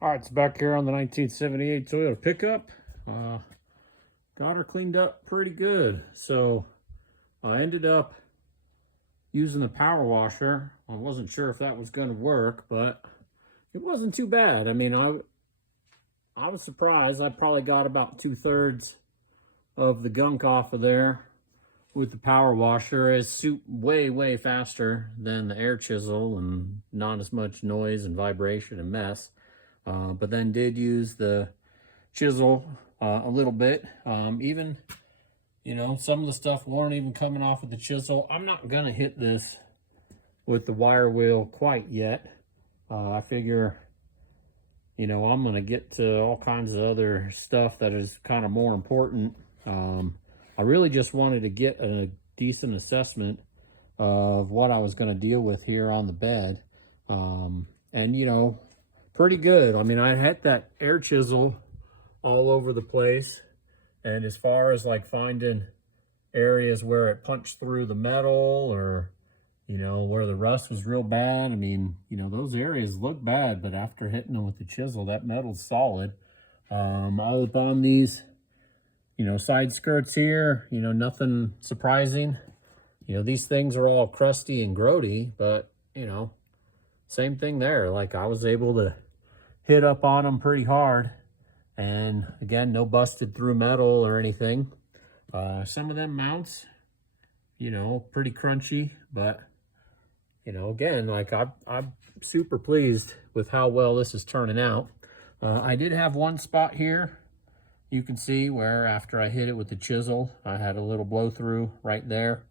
All right, it's back here on the 1978 Toyota pickup. Got her cleaned up pretty good. So I ended up using the power washer. I wasn't sure if that was going to work, but it wasn't too bad. I mean, I was surprised. I probably got about 2/3 of the gunk off of there with the power washer. It's way faster than the air chisel and not as much noise and vibration and mess. But then did use the chisel a little bit. Even, you know, some of the stuff weren't even coming off with the chisel. I'm not gonna hit this with the wire wheel quite yet. I figure, you know, I'm gonna get to all kinds of other stuff that is kind of more important. I really just wanted to get a decent assessment of what I was gonna deal with here on the bed. And you know, pretty good. I mean, I had that air chisel all over the place, and as far as like finding areas where it punched through the metal, or you know, where the rust was real bad, I mean, you know, those areas look bad, but after hitting them with the chisel, that metal's solid. All up on these, you know, side skirts here, you know, nothing surprising. You know, these things are all crusty and grody, but you know, same thing there. Like, I was able to hit up on them pretty hard, and again, no busted through metal or anything. Some of them mounts, you know, pretty crunchy, but you know, again, like I'm super pleased with how well this is turning out. I did have one spot here, you can see, where after I hit it with the chisel, I had a little blow through right there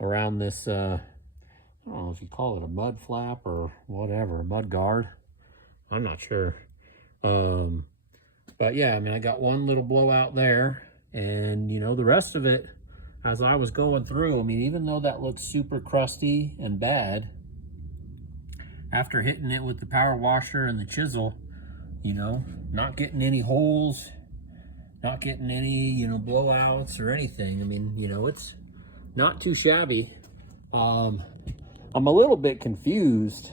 around this, I don't know if you call it a mud flap or whatever, a mud guard. I'm not sure. But yeah, I mean, I got one little blowout there, and you know, the rest of it, as I was going through, I mean, even though that looks super crusty and bad, after hitting it with the power washer and the chisel, you know, not getting any holes, not getting any, you know, blowouts or anything. I mean, you know, it's not too shabby. I'm a little bit confused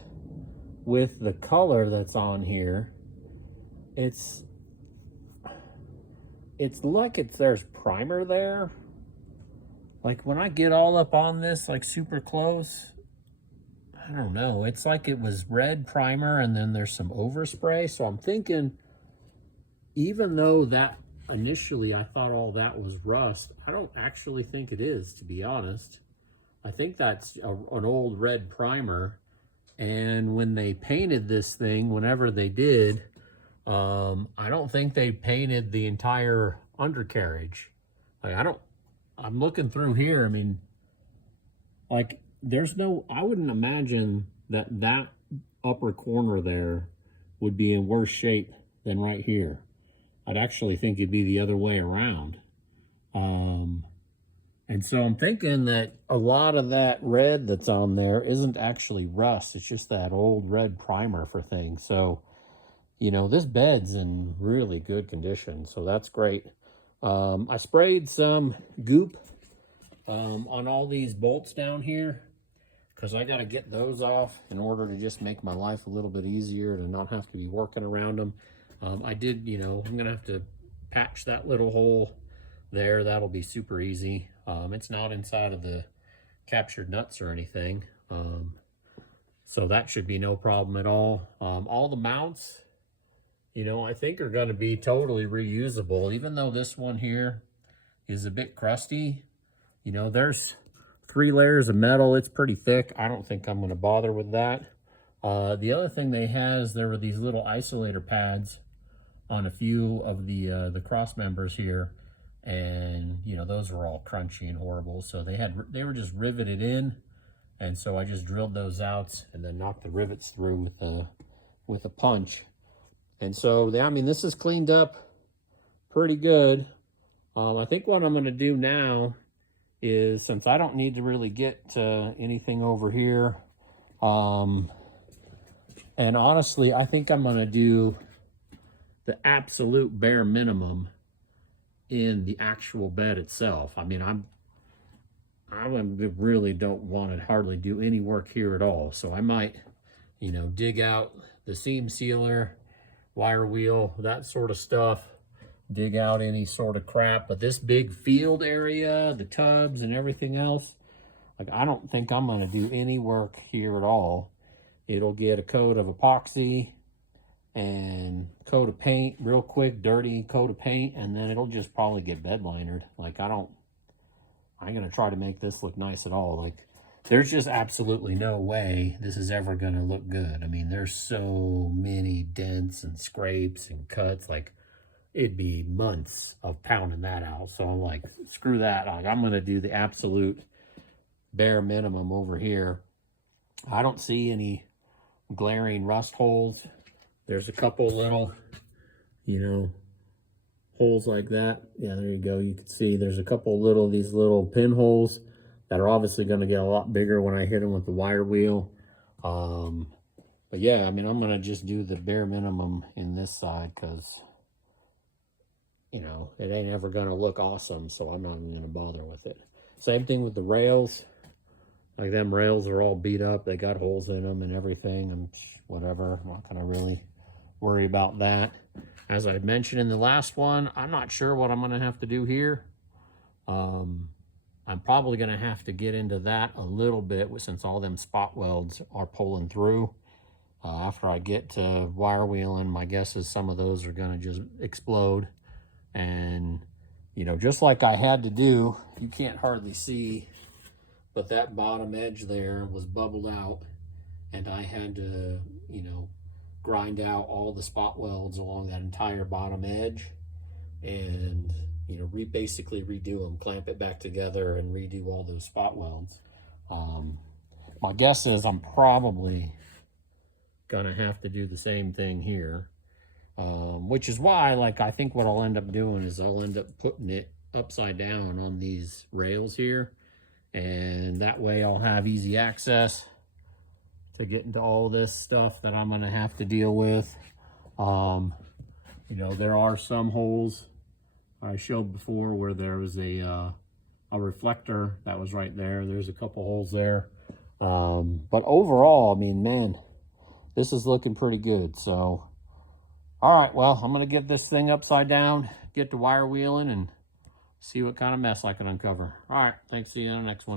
with the color that's on here. It's like there's primer there. Like, when I get all up on this, like super close, I don't know, it's like it was red primer and then there's some overspray. So I'm thinking, even though that initially I thought all that was rust, I don't actually think it is, to be honest. I think that's an old red primer, and when they painted this thing, whenever they did, I don't think they painted the entire undercarriage. Like, I'm looking through here, I mean, like, I wouldn't imagine that upper corner there would be in worse shape than right here. I'd actually think it'd be the other way around. And so I'm thinking that a lot of that red that's on there isn't actually rust. It's just that old red primer for things. So, you know, this bed's in really good condition, so that's great. I sprayed some goop on all these bolts down here, because I got to get those off in order to just make my life a little bit easier, to not have to be working around them. I did, you know, I'm going to have to patch that little hole there. That'll be super easy. It's not inside of the captured nuts or anything. So that should be no problem at all. All the mounts, you know, I think are going to be totally reusable, even though this one here is a bit crusty. You know, there's 3 layers of metal. It's pretty thick. I don't think I'm going to bother with that. The other thing they had is there were these little isolator pads on a few of the cross members here, and you know, those were all crunchy and horrible. So they were just riveted in, and so I just drilled those out and then knocked the rivets through with a punch. And so I mean, this is cleaned up pretty good. I think what I'm going to do now is, since I don't need to really get anything over here, and honestly, I think I'm going to do the absolute bare minimum in the actual bed itself. I mean, I really don't want to hardly do any work here at all. So I might, you know, dig out the seam sealer wire wheel, that sort of stuff. Dig out any sort of crap. But this big field area, the tubs and everything else, like, I don't think I'm going to do any work here at all. It'll get a coat of epoxy and coat of paint, real quick, dirty coat of paint, and then it'll just probably get bed linered. Like, I'm going to try to make this look nice at all. Like, there's just absolutely no way this is ever going to look good. I mean, there's so many dents and scrapes and cuts. Like, it'd be months of pounding that out. So I'm like, screw that. Like, I'm going to do the absolute bare minimum over here. I don't see any glaring rust holes. There's a couple little, you know, holes like that. Yeah, there you go. You can see there's a couple little, these little pinholes that are obviously going to get a lot bigger when I hit them with the wire wheel. But yeah, I mean, I'm going to just do the bare minimum in this side because, you know, it ain't ever going to look awesome. So I'm not even going to bother with it. Same thing with the rails. Like, them rails are all beat up. They got holes in them and everything, and whatever. I'm not going to really worry about that. As I mentioned in the last one, I'm not sure what I'm going to have to do here. I'm probably going to have to get into that a little bit since all them spot welds are pulling through. After I get to wire wheeling, my guess is some of those are going to just explode. And, you know, just like I had to do, you can't hardly see, but that bottom edge there was bubbled out, and I had to, you know, grind out all the spot welds along that entire bottom edge and, you know, basically redo them, clamp it back together and redo all those spot welds. My guess is I'm probably gonna have to do the same thing here, which is why, like, I think what I'll end up doing is I'll end up putting it upside down on these rails here, and that way I'll have easy access to get into all this stuff that I'm gonna have to deal with. You know, there are some holes I showed before where there was a reflector that was right there. There's a couple holes there. But overall, I mean, man, this is looking pretty good. So, all right, well, I'm gonna get this thing upside down, get to wire wheeling, and see what kind of mess I can uncover. All right, thanks, see you on the next one.